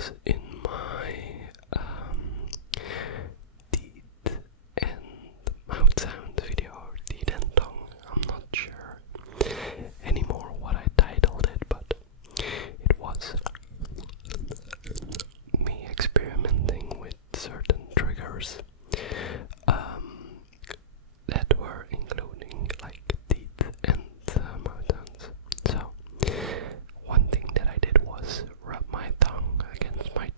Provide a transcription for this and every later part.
was in my teeth and mouth sound video, or teeth and tongue. I'm not sure anymore what I titled it, but it was me experimenting with certain triggers that were including like teeth and mouth sounds. So one thing that I did was rub my tongue against my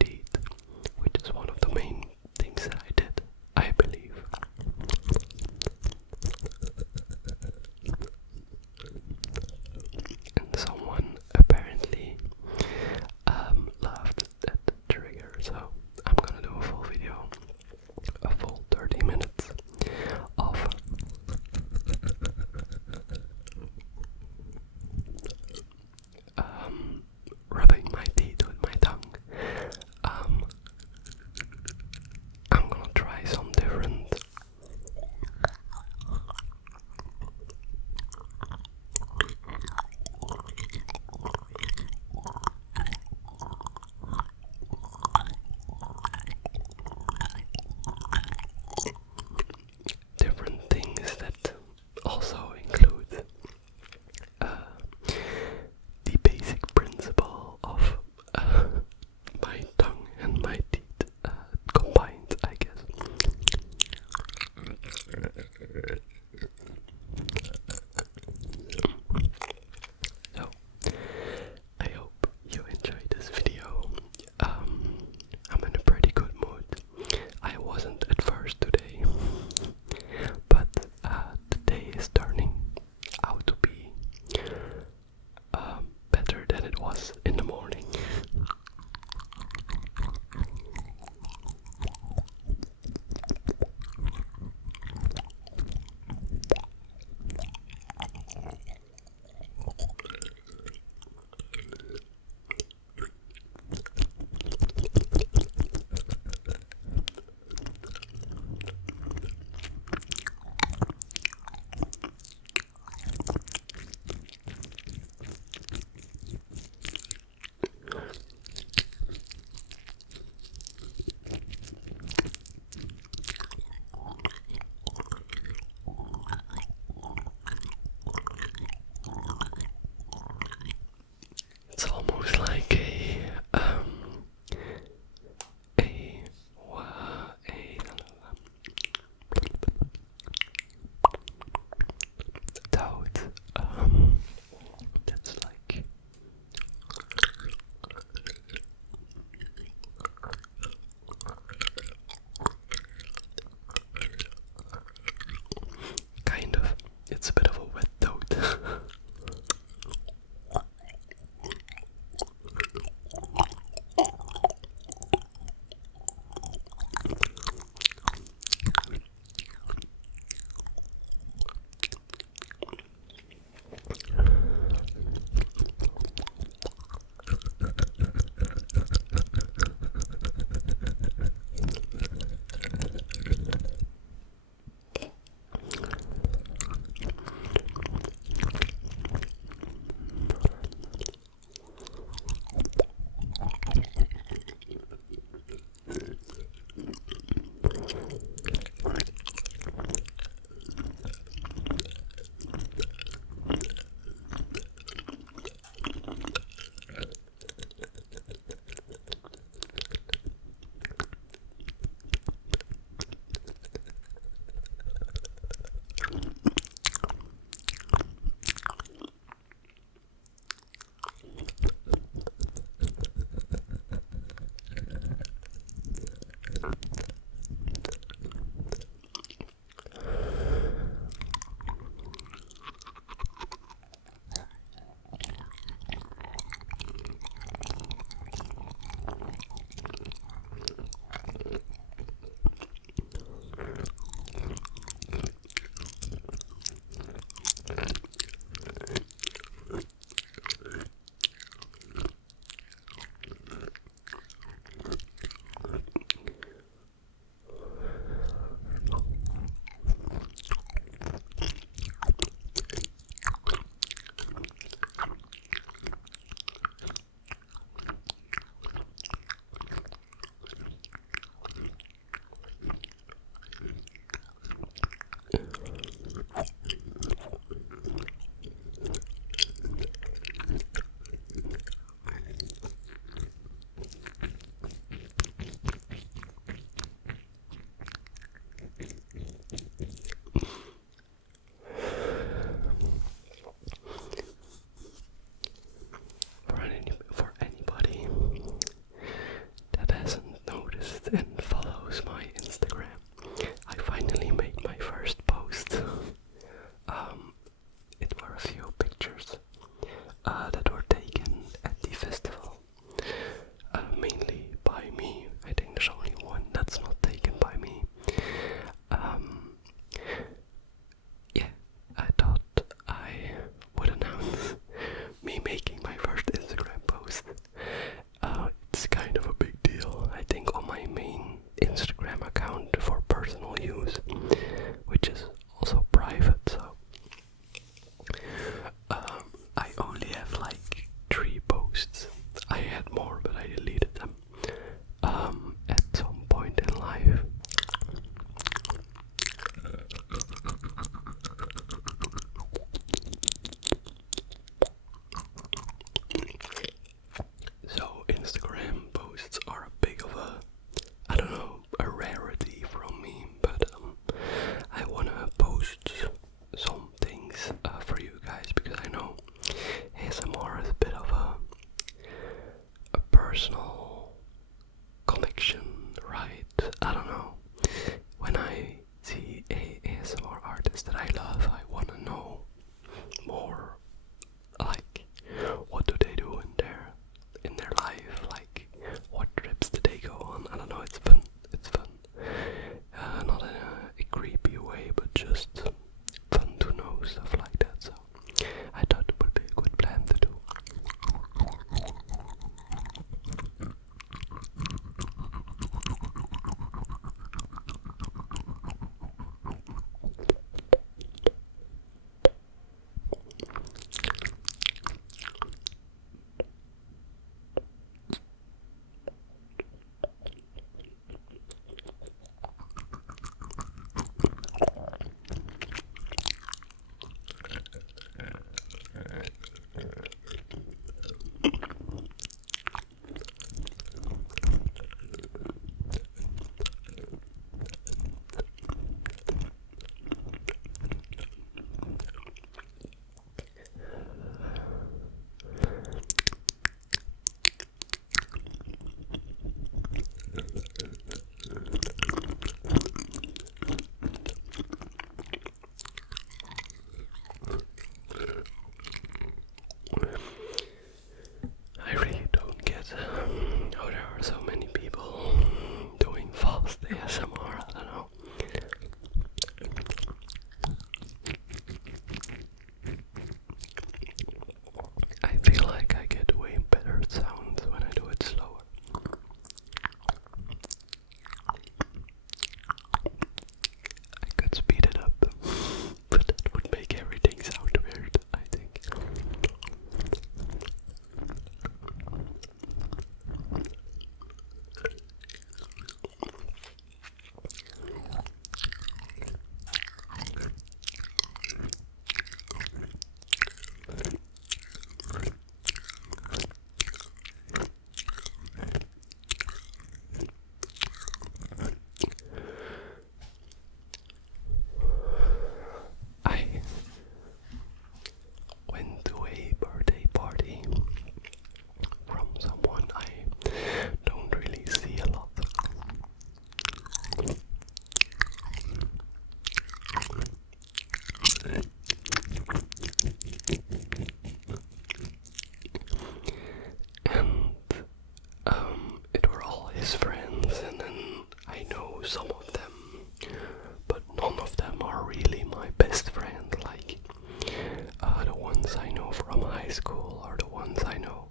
ones I know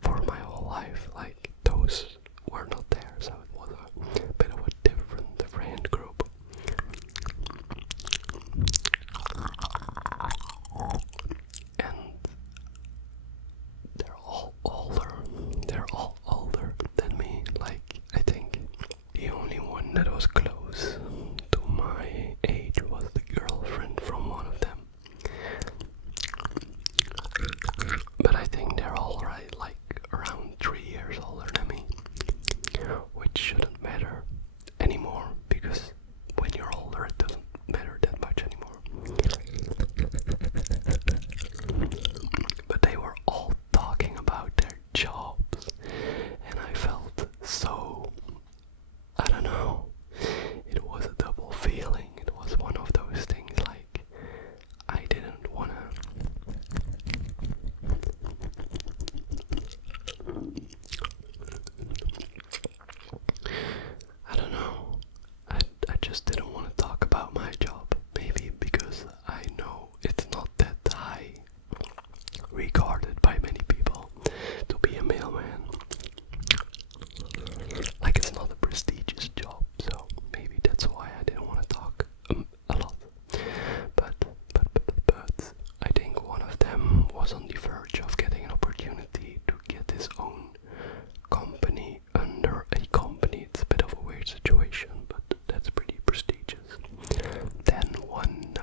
for my whole life, like those were not there, so it was a bit of a different friend group. And they're all older than me. Like, I think the only one that was close to my age was the girlfriend from one of them. But I think they're all right, like around 3 years older than me, which shouldn't matter anymore, because when you're older it doesn't matter that much anymore. But they were all talking about their jobs, and I felt so, I don't know, it was a double feeling. It was one of those things, like, I didn't wanna I don't know. I just didn't want to talk about my job. Maybe because I know it's not that high regarded by many people to be a mailman. Like, it's not a prestigious job, so maybe that's why I didn't want to talk a lot. But I think one of them was on the verge of getting an opportunity to get his own company under a company. It's a bit of a weird situation, but that's pretty prestigious. Then one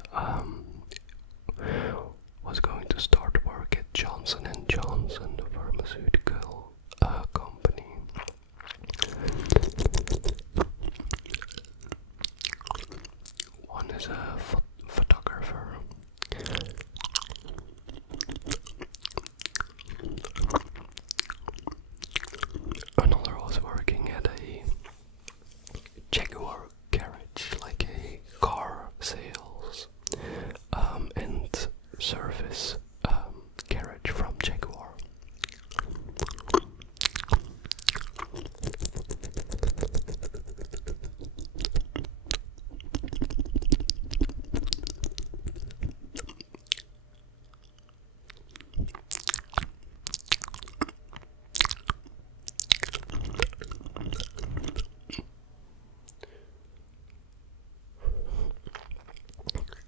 was going to start work at Johnson & Johnson, the pharmaceutical company. One is a photographer. Another was working at a Jaguar garage, like a car sales and service garage from Jaguar.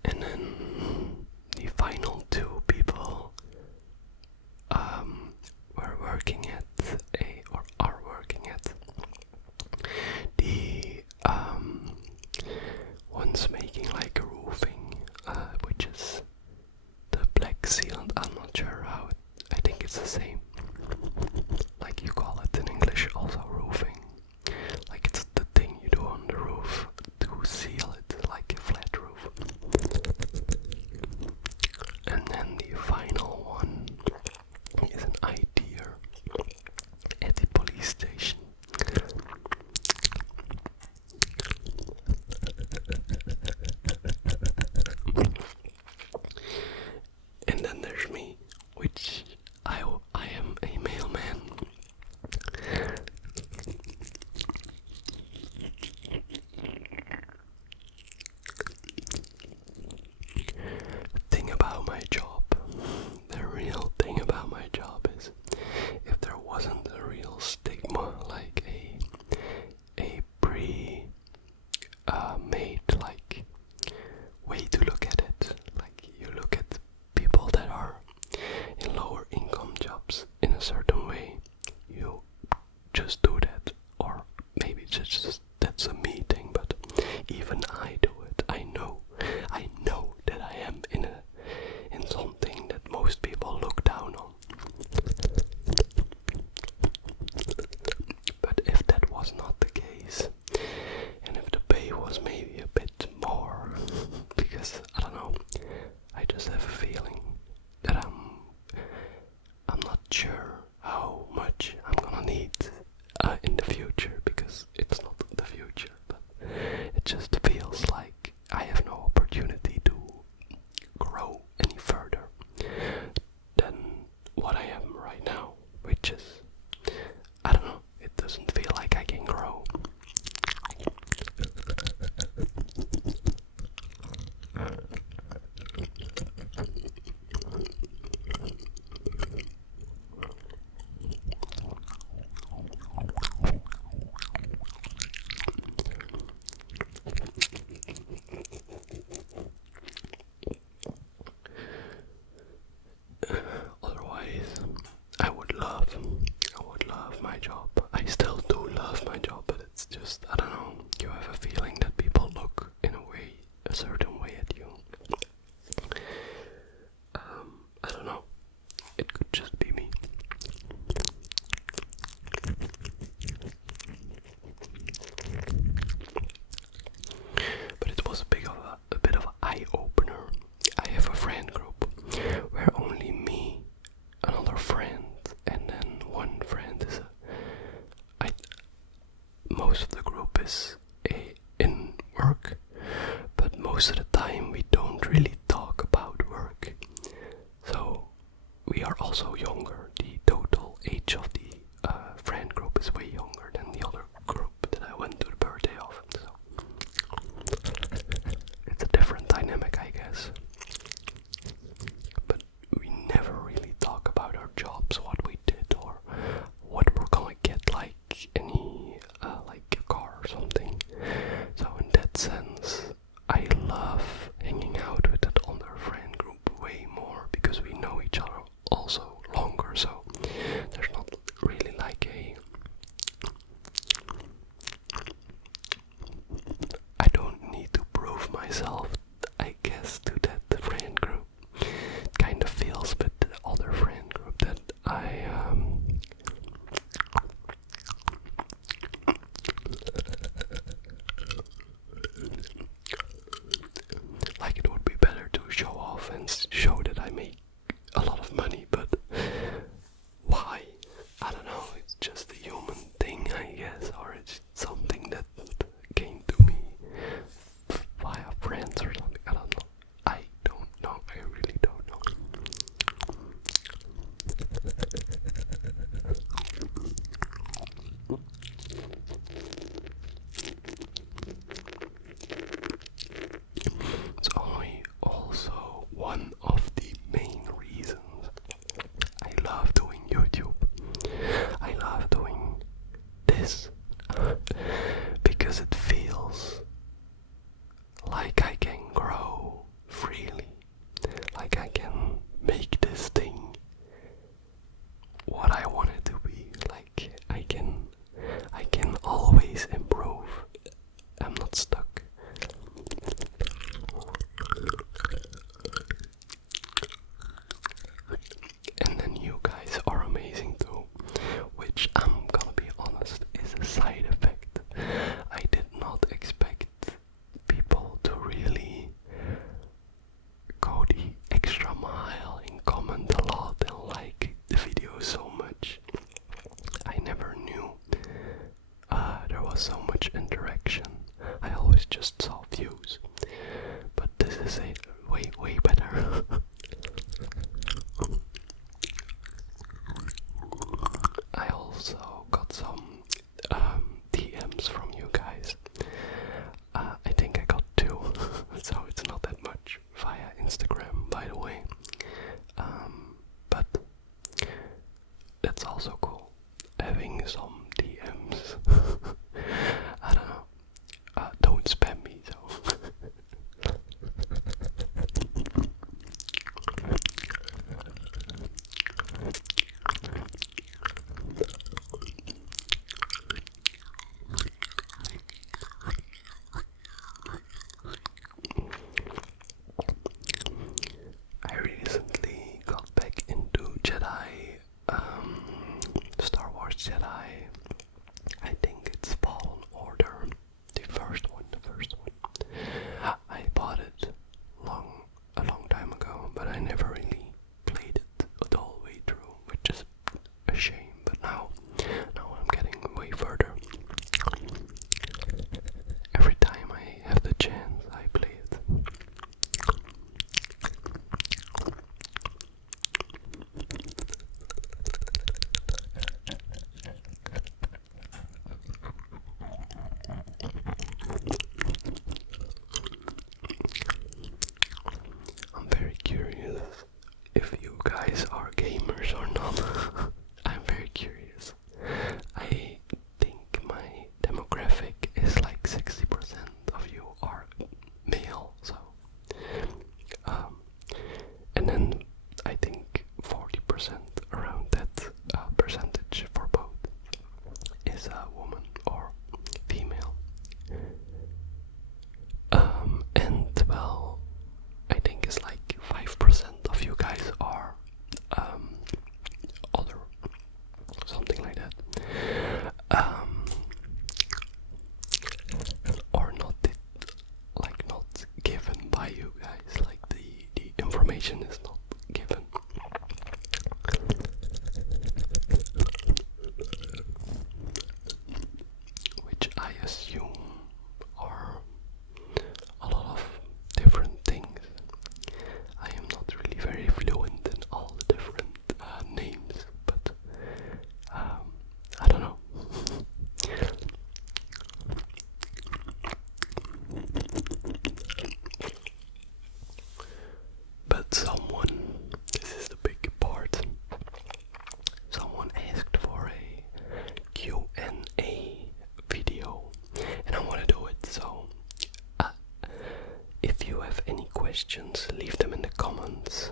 And then the final two people were working at or are working at the one's making like a roofing, which is the black sealant. I'm not sure how it, I think it's the same, like you call it in English also roofing. Like, it's the thing you do on the roof to seal it, like a flat roof. And then the final one is an idea at the police station. And then there's me, which I am a mailman. Thing about my job, the real thing about my job is, if there wasn't a real stigma, like a pre made like way to look at it, like you look at people that are in lower income jobs in a certain way, you just do that, or maybe it's just that's a me thing, but even I do it. I know that I am in something that most people look down on. But if that was not the case, and if the pay was maybe a bit more, because I don't know, I just have a feeling that I'm not sure how much I'm gonna need in the future, because it's not the future, but it just feels like I have no opportunity to grow any further than what I am right now, which is, I don't know, it doesn't feel like I can grow. is in work, but most of the time we don't really talk about work. So we are also younger. The total age of the friend group is way younger than the other group that I went to the birthday of. So it's a different dynamic, I guess. But we never really talk about our jobs, what we did, or what we're gonna get, like any like a car or something. So in that sense, I love hanging out with that older friend group way more because we know each other also longer. So there's not really like I don't need to prove myself, I guess, to that friend group. It kind of feels with the other friend group that like it would be better to show off and show that I make a lot of money, but why? I don't know, it's just a human thing, I guess, or it's something that came to me via friends or something. I don't know. I really don't know. It's only also one of the main reasons I love doing YouTube. I love doing this because it feels like I can grow freely, like I can make this thing what I want it to be. Like I can always improve. I'm not stuck. And then you guys are amazing too, which I'm gonna be honest is a side effect. I did not expect people to really go the extra mile and comment a lot and like the video so much. I never knew there was so much interaction. I always just saw views, but this is a way better. I also got some DMs from you guys. I think I got 2, so it's not that much via Instagram, by the way. But that's also cool, having some DMs. I don't know. Don't spam me though. I recently got back into Jedi, Star Wars Jedi. I think it's Fallen Order, the first one. I bought it a long time ago, but I never really played it the whole way through, which is a shame. But now I'm getting way further. Every time I have the chance, I play it. I'm very curious if you guys are gamers or not. I'm very curious. I think my demographic is like 60% of you are male, so and then I think 40% around that percentage for both is a woman or female. And well, I think it's like 5% of you guys are other, something like that. Or not, like not given by you guys, like the information is not given. Which I assume questions, leave them in the comments,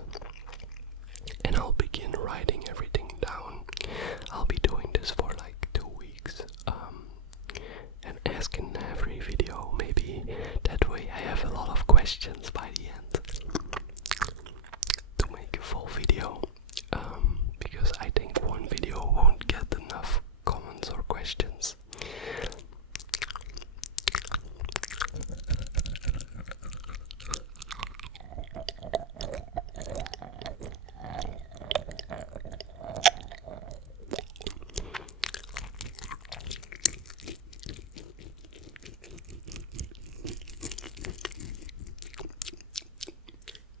and I'll begin writing everything down. I'll be doing this for like 2 weeks, and ask in every video. Maybe that way I have a lot of questions by the end to make a full video, because I think one video won't get enough comments or questions.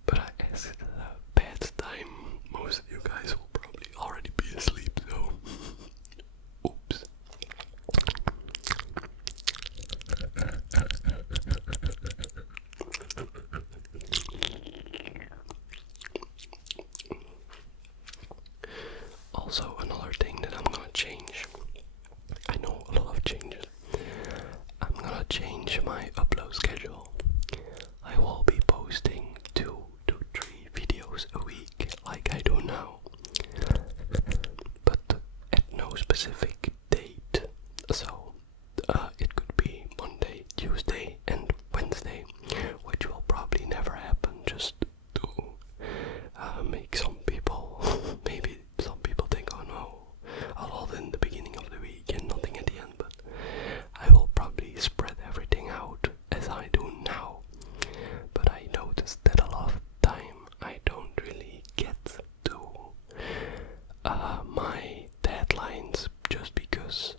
But I asked at a bad time. Most of you guys will probably already be asleep, so oops. Also, another thing that I'm gonna change. I know a lot of changes. I'm gonna change my upload schedule. I will be posting 2 to 3 videos a week like I do now, but at no specific date. So it could be Monday, Tuesday and Wednesday, which will probably never happen, just to make some people, maybe some people think, oh no, a lot in the beginning of the week and nothing at the end, but I will probably spread everything out as I do now. But I noticed that a lot of time I don't really get to my deadlines, just because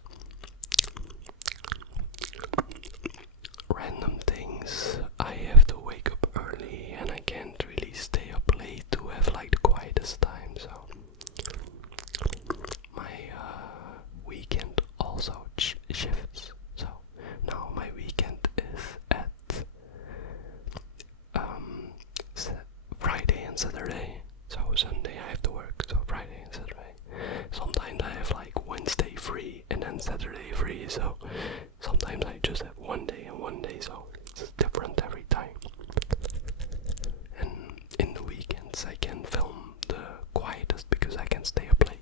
random things. I have to wake up early and I can't really stay up late to have like the quietest time, so my weekend also shifts. So now my weekend is at Friday and Saturday. So Sunday I have to work, so Friday and Saturday. Sometimes I have like Wednesday free and then Saturday free, so sometimes I just have one day and one day, so it's different every time. And in the weekends I can film the quietest because I can stay up late.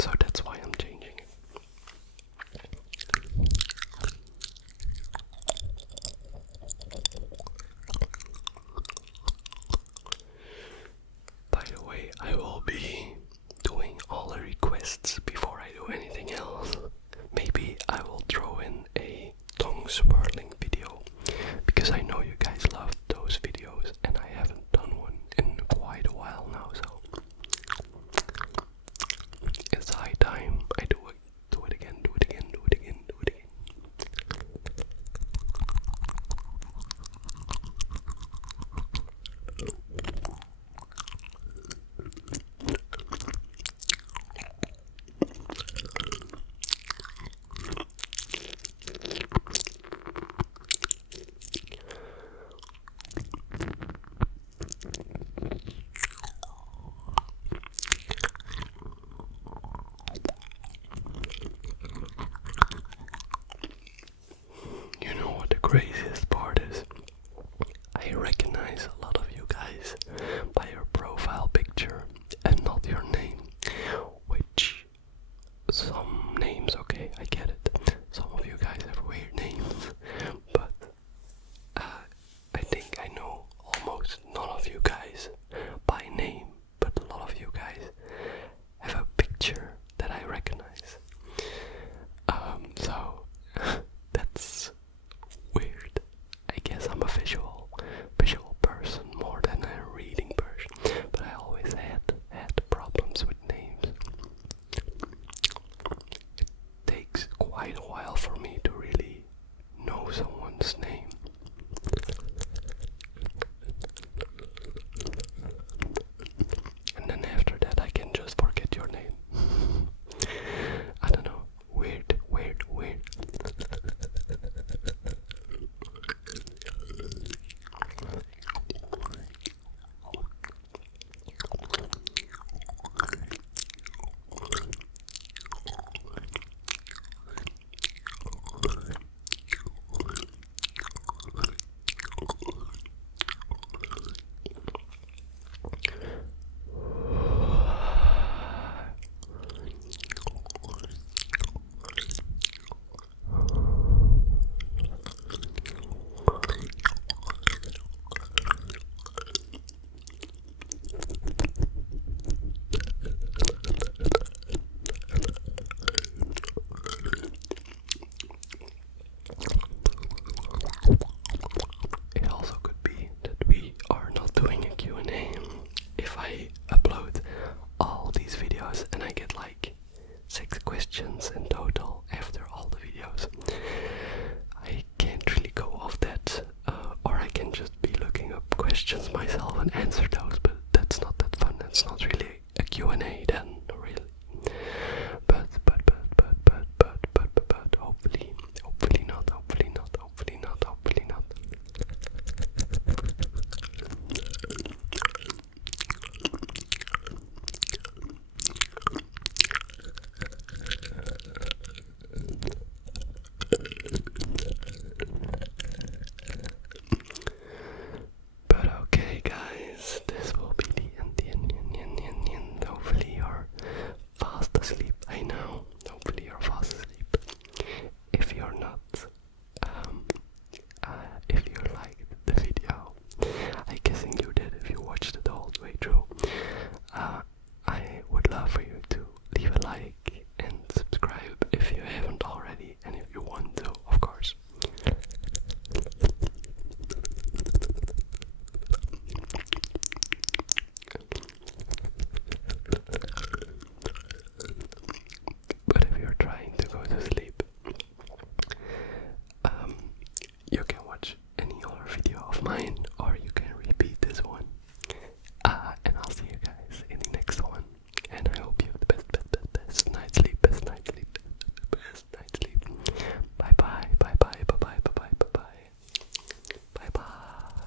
So that's why I'm changing it. By the way, I will be doing all the requests before I do anything else. Maybe I will throw in a tongue swirling video, because I know you guys love those videos and I haven't done one in quite a while now, so it's high time I do it. Do it again, do it again, do it again, do it again. You know what the craziest part is? I recognize a lot of you guys by your profile picture and not your name, which some names, okay, I get it. Some of you guys have weird names, but I think I know almost none of you guys by name, but a lot of you guys have a picture that I recognize. So that's weird. questions myself and answer those, but that's not that fun. That's not really a Q&A then, really. But hopefully not, hopefully not. But okay, guys, this will be the end. Hopefully you're fast asleep. I know. Hopefully you're fast asleep. If you're not, if you liked the video, I'm guessing you did if you watched it all the way through. I would love for you to leave a like and subscribe if you haven't already, and if you want to, of course. But if you're trying to go to sleep, you can watch any other video of mine